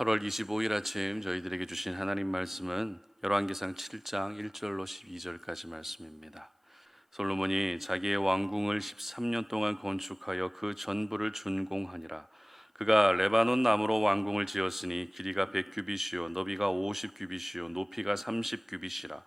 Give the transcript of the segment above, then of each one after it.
8월 25일 아침 저희들에게 주신 하나님 말씀은 열왕기상 7장 1절로 12절까지 말씀입니다. 솔로몬이 자기의 왕궁을 13년 동안 건축하여 그 전부를 준공하니라. 그가 레바논 나무로 왕궁을 지었으니 길이가 100규빗이요 너비가 50규빗이요 높이가 30규빗이라.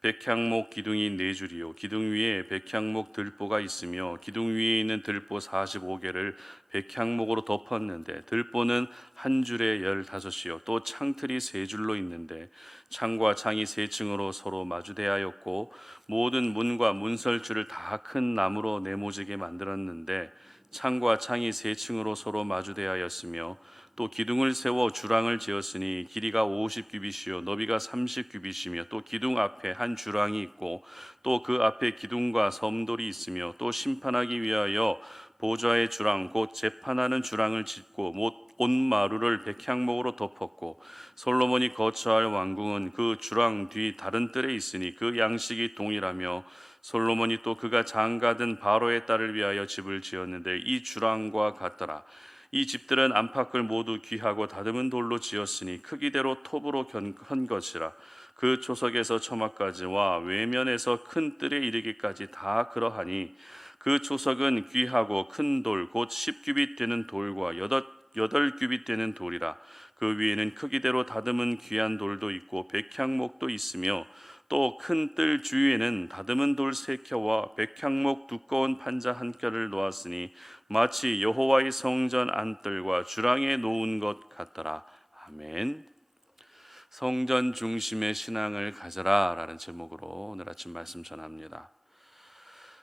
백향목 기둥이 4줄이요 기둥 위에 백향목 들보가 있으며 기둥 위에 있는 들보 45개를 백향목으로 덮었는데 들보는 한 줄에 15이요 또 창틀이 3줄로 있는데 창과 창이 3층으로 서로 마주대하였고 모든 문과 문설주를 다 큰 나무로 네모지게 만들었는데 창과 창이 3층으로 서로 마주대하였으며 또 기둥을 세워 주랑을 지었으니 길이가 50규빗이요 너비가 30규빗이며 또 기둥 앞에 한 주랑이 있고 또 그 앞에 기둥과 섬돌이 있으며 또 심판하기 위하여 보좌의 주랑 곧 재판하는 주랑을 짓고 온 마루를 백향목으로 덮었고 솔로몬이 거처할 왕궁은 그 주랑 뒤 다른 뜰에 있으니 그 양식이 동일하며 솔로몬이 또 그가 장가든 바로의 딸을 위하여 집을 지었는데 이 주랑과 같더라. 이 집들은 안팎을 모두 귀하고 다듬은 돌로 지었으니 크기대로 톱으로 한 것이라. 그 초석에서 처마까지와 외면에서 큰 뜰에 이르기까지 다 그러하니 그 초석은 귀하고 큰 돌 곧 10규빗 되는 돌과 여덟 규빗 되는 돌이라. 그 위에는 크기대로 다듬은 귀한 돌도 있고 백향목도 있으며 또 큰 뜰 주위에는 다듬은 돌 3켜와 백향목 두꺼운 판자 한 켤을 놓았으니 마치 여호와의 성전 안뜰과 주랑에 놓은 것 같더라. 아멘. 성전 중심의 신앙을 가져라 라는 제목으로 오늘 아침 말씀 전합니다.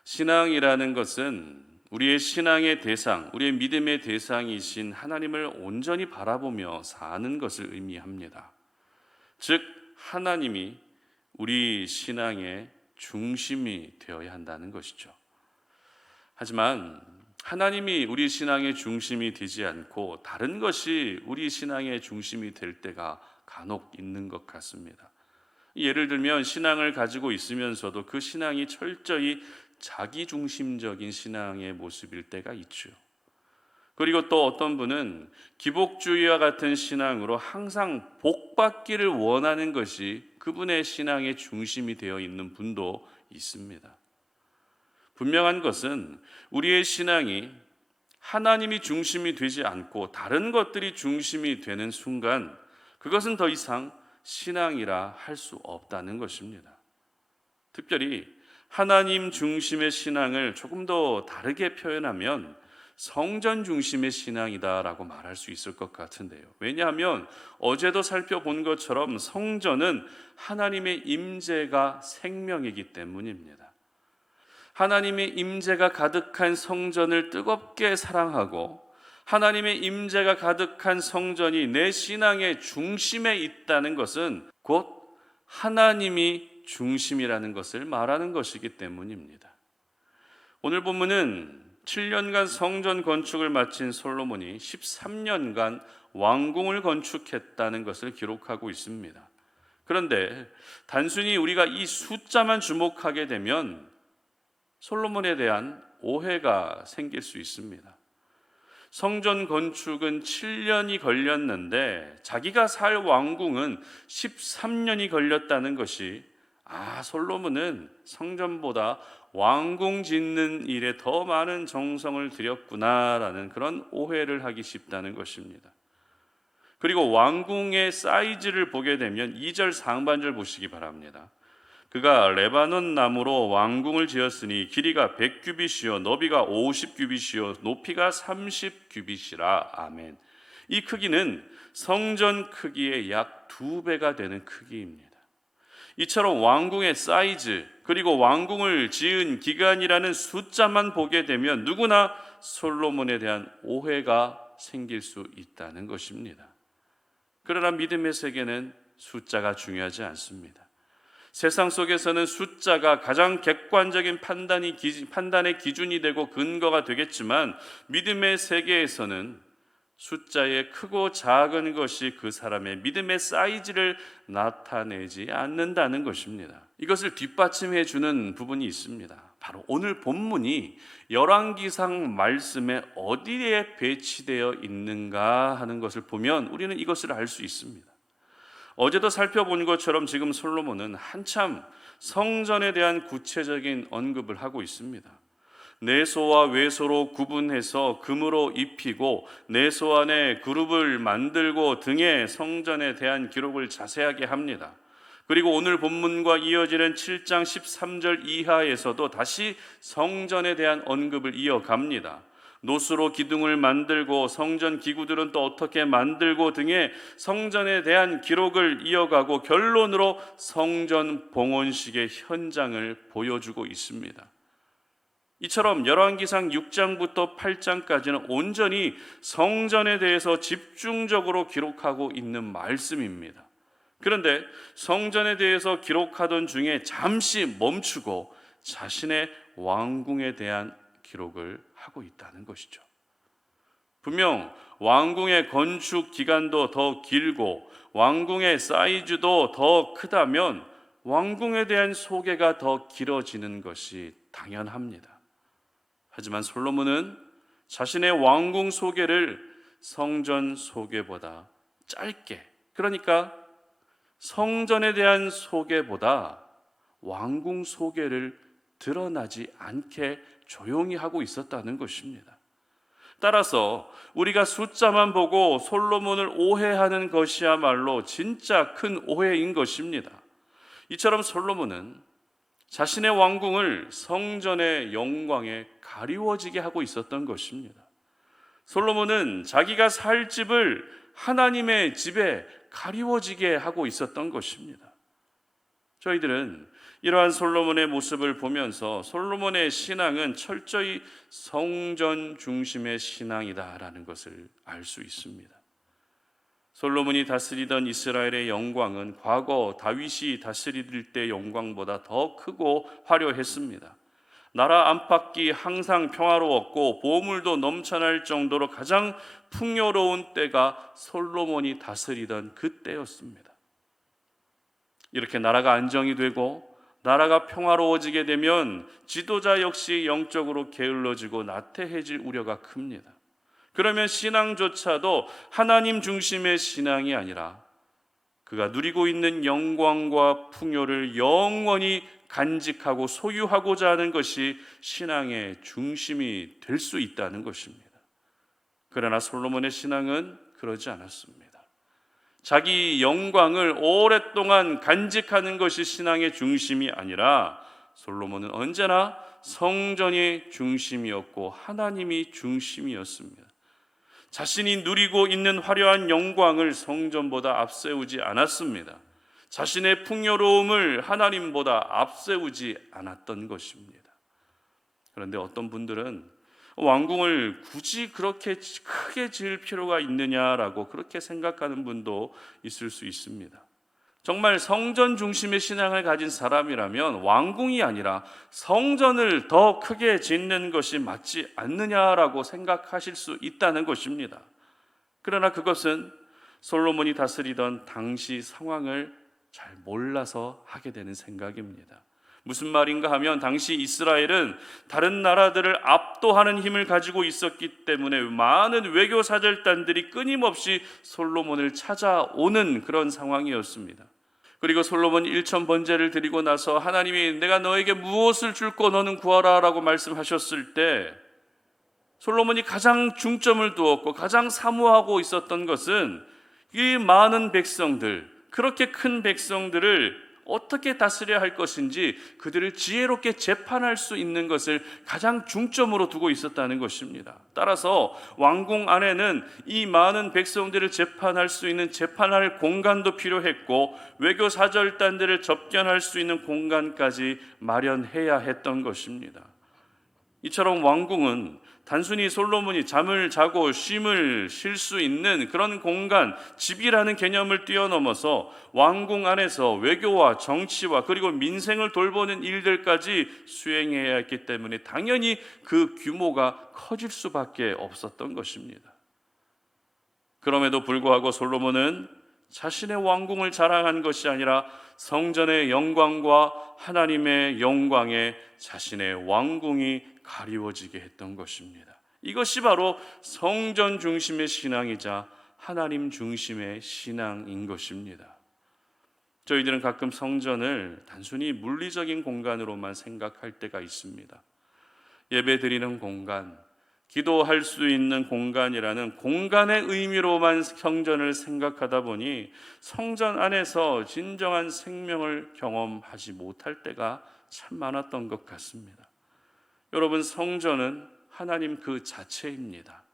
신앙이라는 것은 우리의 신앙의 대상, 우리의 믿음의 대상이신 하나님을 온전히 바라보며 사는 것을 의미합니다. 즉 하나님이 우리 신앙의 중심이 되어야 한다는 것이죠. 하지만 하나님이 우리 신앙의 중심이 되지 않고 다른 것이 우리 신앙의 중심이 될 때가 간혹 있는 것 같습니다. 예를 들면 신앙을 가지고 있으면서도 그 신앙이 철저히 자기중심적인 신앙의 모습일 때가 있죠. 그리고 또 어떤 분은 기복주의와 같은 신앙으로 항상 복받기를 원하는 것이 그분의 신앙의 중심이 되어 있는 분도 있습니다. 분명한 것은 우리의 신앙이 하나님이 중심이 되지 않고 다른 것들이 중심이 되는 순간 그것은 더 이상 신앙이라 할 수 없다는 것입니다. 특별히 하나님 중심의 신앙을 조금 더 다르게 표현하면 성전 중심의 신앙이다라고 말할 수 있을 것 같은데요. 왜냐하면 어제도 살펴본 것처럼 성전은 하나님의 임재가 생명이기 때문입니다. 하나님의 임재가 가득한 성전을 뜨겁게 사랑하고 하나님의 임재가 가득한 성전이 내 신앙의 중심에 있다는 것은 곧 하나님이 중심이라는 것을 말하는 것이기 때문입니다. 오늘 본문은 7년간 성전 건축을 마친 솔로몬이 13년간 왕궁을 건축했다는 것을 기록하고 있습니다. 그런데 단순히 우리가 이 숫자만 주목하게 되면 솔로몬에 대한 오해가 생길 수 있습니다. 성전 건축은 7년이 걸렸는데 자기가 살 왕궁은 13년이 걸렸다는 것이 솔로몬은 성전보다 왕궁 짓는 일에 더 많은 정성을 들였구나라는 그런 오해를 하기 쉽다는 것입니다. 그리고 왕궁의 사이즈를 보게 되면 2절 상반절 보시기 바랍니다. 그가 레바논 나무로 왕궁을 지었으니 길이가 100규빗이요 너비가 50규빗이요 높이가 30규빗이라. 아멘. 이 크기는 성전 크기의 약 2배가 되는 크기입니다. 이처럼 왕궁의 사이즈 그리고 왕궁을 지은 기간이라는 숫자만 보게 되면 누구나 솔로몬에 대한 오해가 생길 수 있다는 것입니다. 그러나 믿음의 세계는 숫자가 중요하지 않습니다. 세상 속에서는 숫자가 가장 객관적인 판단의 기준이 되고 근거가 되겠지만 믿음의 세계에서는 숫자의 크고 작은 것이 그 사람의 믿음의 사이즈를 나타내지 않는다는 것입니다. 이것을 뒷받침해 주는 부분이 있습니다. 바로 오늘 본문이 열왕기상 말씀에 어디에 배치되어 있는가 하는 것을 보면 우리는 이것을 알 수 있습니다. 어제도 살펴본 것처럼 지금 솔로몬은 한참 성전에 대한 구체적인 언급을 하고 있습니다. 내소와 외소로 구분해서 금으로 입히고 내소 안에 그룹을 만들고 등의 성전에 대한 기록을 자세하게 합니다. 그리고 오늘 본문과 이어지는 7장 13절 이하에서도 다시 성전에 대한 언급을 이어갑니다. 노수로 기둥을 만들고 성전 기구들은 또 어떻게 만들고 등의 성전에 대한 기록을 이어가고 결론으로 성전 봉헌식의 현장을 보여주고 있습니다. 이처럼 열왕기상 6장부터 8장까지는 온전히 성전에 대해서 집중적으로 기록하고 있는 말씀입니다. 그런데 성전에 대해서 기록하던 중에 잠시 멈추고 자신의 왕궁에 대한 기록을 하고 있다는 것이죠. 분명 왕궁의 건축 기간도 더 길고 왕궁의 사이즈도 더 크다면 왕궁에 대한 소개가 더 길어지는 것이 당연합니다. 하지만 솔로몬은 자신의 왕궁 소개를 성전 소개보다 짧게, 그러니까 성전에 대한 소개보다 왕궁 소개를 드러나지 않게 조용히 하고 있었다는 것입니다. 따라서 우리가 숫자만 보고 솔로몬을 오해하는 것이야말로 진짜 큰 오해인 것입니다. 이처럼 솔로몬은 자신의 왕궁을 성전의 영광에 가리워지게 하고 있었던 것입니다. 솔로몬은 자기가 살 집을 하나님의 집에 가리워지게 하고 있었던 것입니다. 저희들은 이러한 솔로몬의 모습을 보면서 솔로몬의 신앙은 철저히 성전 중심의 신앙이다라는 것을 알 수 있습니다. 솔로몬이 다스리던 이스라엘의 영광은 과거 다윗이 다스릴 때 영광보다 더 크고 화려했습니다. 나라 안팎이 항상 평화로웠고 보물도 넘쳐날 정도로 가장 풍요로운 때가 솔로몬이 다스리던 그때였습니다. 이렇게 나라가 안정이 되고 나라가 평화로워지게 되면 지도자 역시 영적으로 게을러지고 나태해질 우려가 큽니다. 그러면 신앙조차도 하나님 중심의 신앙이 아니라 그가 누리고 있는 영광과 풍요를 영원히 간직하고 소유하고자 하는 것이 신앙의 중심이 될 수 있다는 것입니다. 그러나 솔로몬의 신앙은 그러지 않았습니다. 자기 영광을 오랫동안 간직하는 것이 신앙의 중심이 아니라 솔로몬은 언제나 성전이 중심이었고 하나님이 중심이었습니다. 자신이 누리고 있는 화려한 영광을 성전보다 앞세우지 않았습니다. 자신의 풍요로움을 하나님보다 앞세우지 않았던 것입니다. 그런데 어떤 분들은 왕궁을 굳이 그렇게 크게 지을 필요가 있느냐라고 그렇게 생각하는 분도 있을 수 있습니다. 정말 성전 중심의 신앙을 가진 사람이라면 왕궁이 아니라 성전을 더 크게 짓는 것이 맞지 않느냐라고 생각하실 수 있다는 것입니다. 그러나 그것은 솔로몬이 다스리던 당시 상황을 잘 몰라서 하게 되는 생각입니다. 무슨 말인가 하면 당시 이스라엘은 다른 나라들을 압도하는 힘을 가지고 있었기 때문에 많은 외교 사절단들이 끊임없이 솔로몬을 찾아오는 그런 상황이었습니다. 그리고 솔로몬이 일천 번제를 드리고 나서 하나님이 내가 너에게 무엇을 줄고 너는 구하라 라고 말씀하셨을 때 솔로몬이 가장 중점을 두었고 가장 사모하고 있었던 것은 이 많은 백성들, 그렇게 큰 백성들을 어떻게 다스려야 할 것인지 그들을 지혜롭게 재판할 수 있는 것을 가장 중점으로 두고 있었다는 것입니다. 따라서 왕궁 안에는 이 많은 백성들을 재판할 수 있는 재판할 공간도 필요했고 외교 사절단들을 접견할 수 있는 공간까지 마련해야 했던 것입니다. 이처럼 왕궁은 단순히 솔로몬이 잠을 자고 쉼을 쉴 수 있는 그런 공간, 집이라는 개념을 뛰어넘어서 왕궁 안에서 외교와 정치와 그리고 민생을 돌보는 일들까지 수행해야 했기 때문에 당연히 그 규모가 커질 수밖에 없었던 것입니다. 그럼에도 불구하고 솔로몬은 자신의 왕궁을 자랑한 것이 아니라 성전의 영광과 하나님의 영광에 자신의 왕궁이 가리워지게 했던 것입니다. 이것이 바로 성전 중심의 신앙이자 하나님 중심의 신앙인 것입니다. 저희들은 가끔 성전을 단순히 물리적인 공간으로만 생각할 때가 있습니다. 예배드리는 공간, 기도할 수 있는 공간이라는 공간의 의미로만 성전을 생각하다 보니 성전 안에서 진정한 생명을 경험하지 못할 때가 참 많았던 것 같습니다. 여러분, 성전은 하나님 그 자체입니다.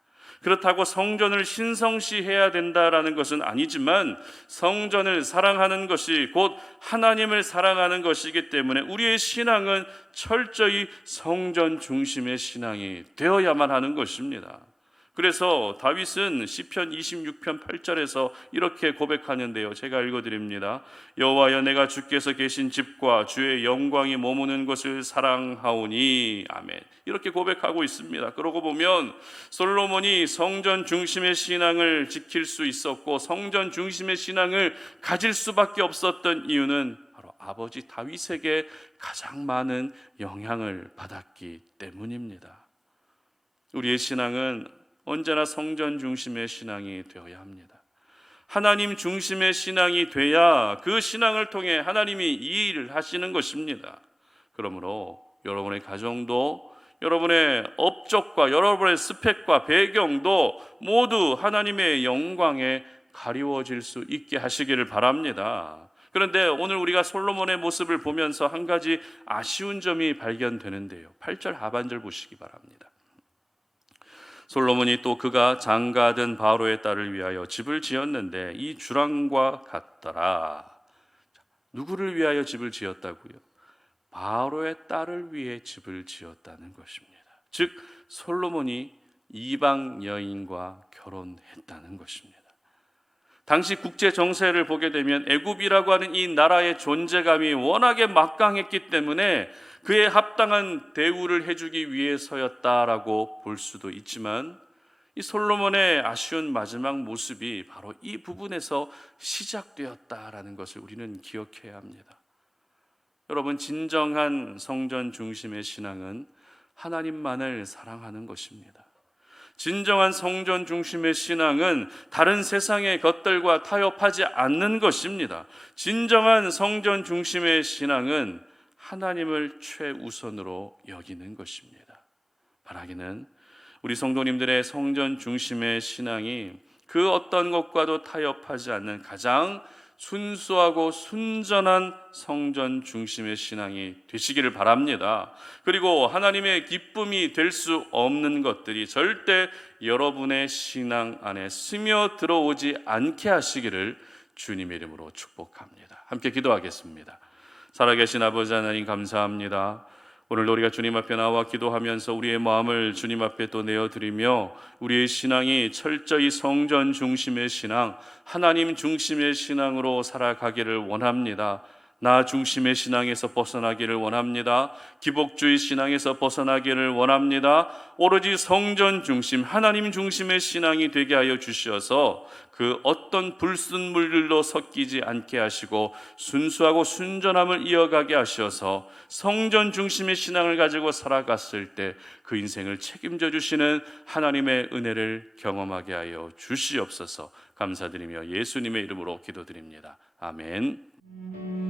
그렇다고 성전을 신성시해야 된다라는 것은 아니지만 성전을 사랑하는 것이 곧 하나님을 사랑하는 것이기 때문에 우리의 신앙은 철저히 성전 중심의 신앙이 되어야만 하는 것입니다. 그래서 다윗은 시편 26편 8절에서 이렇게 고백하는데요. 제가 읽어드립니다. 여호와여, 내가 주께서 계신 집과 주의 영광이 머무는 것을 사랑하오니. 아멘. 이렇게 고백하고 있습니다. 그러고 보면 솔로몬이 성전 중심의 신앙을 지킬 수 있었고 성전 중심의 신앙을 가질 수밖에 없었던 이유는 바로 아버지 다윗에게 가장 많은 영향을 받았기 때문입니다. 우리의 신앙은 언제나 성전 중심의 신앙이 되어야 합니다. 하나님 중심의 신앙이 돼야 그 신앙을 통해 하나님이 이 일을 하시는 것입니다. 그러므로 여러분의 가정도, 여러분의 업적과 여러분의 스펙과 배경도 모두 하나님의 영광에 가리워질 수 있게 하시기를 바랍니다. 그런데 오늘 우리가 솔로몬의 모습을 보면서 한 가지 아쉬운 점이 발견되는데요. 8절 하반절 보시기 바랍니다. 솔로몬이 또 그가 장가든 바로의 딸을 위하여 집을 지었는데 이 주랑과 같더라. 누구를 위하여 집을 지었다고요? 바로의 딸을 위해 집을 지었다는 것입니다. 즉 솔로몬이 이방 여인과 결혼했다는 것입니다. 당시 국제 정세를 보게 되면 애굽이라고 하는 이 나라의 존재감이 워낙에 막강했기 때문에 그에 합당한 대우를 해주기 위해서였다라고 볼 수도 있지만 이 솔로몬의 아쉬운 마지막 모습이 바로 이 부분에서 시작되었다라는 것을 우리는 기억해야 합니다. 여러분, 진정한 성전 중심의 신앙은 하나님만을 사랑하는 것입니다. 진정한 성전 중심의 신앙은 다른 세상의 것들과 타협하지 않는 것입니다. 진정한 성전 중심의 신앙은 하나님을 최우선으로 여기는 것입니다. 바라기는 우리 성도님들의 성전 중심의 신앙이 그 어떤 것과도 타협하지 않는 가장 순수하고 순전한 성전 중심의 신앙이 되시기를 바랍니다. 그리고 하나님의 기쁨이 될 수 없는 것들이 절대 여러분의 신앙 안에 스며들어오지 않게 하시기를 주님의 이름으로 축복합니다. 함께 기도하겠습니다. 살아계신 아버지 하나님, 감사합니다. 오늘도 우리가 주님 앞에 나와 기도하면서 우리의 마음을 주님 앞에 또 내어드리며 우리의 신앙이 철저히 성전 중심의 신앙, 하나님 중심의 신앙으로 살아가기를 원합니다. 나 중심의 신앙에서 벗어나기를 원합니다. 기복주의 신앙에서 벗어나기를 원합니다. 오로지 성전 중심, 하나님 중심의 신앙이 되게 하여 주셔서 그 어떤 불순물들로 섞이지 않게 하시고 순수하고 순전함을 이어가게 하셔서 성전 중심의 신앙을 가지고 살아갔을 때 그 인생을 책임져 주시는 하나님의 은혜를 경험하게 하여 주시옵소서. 감사드리며 예수님의 이름으로 기도드립니다. 아멘.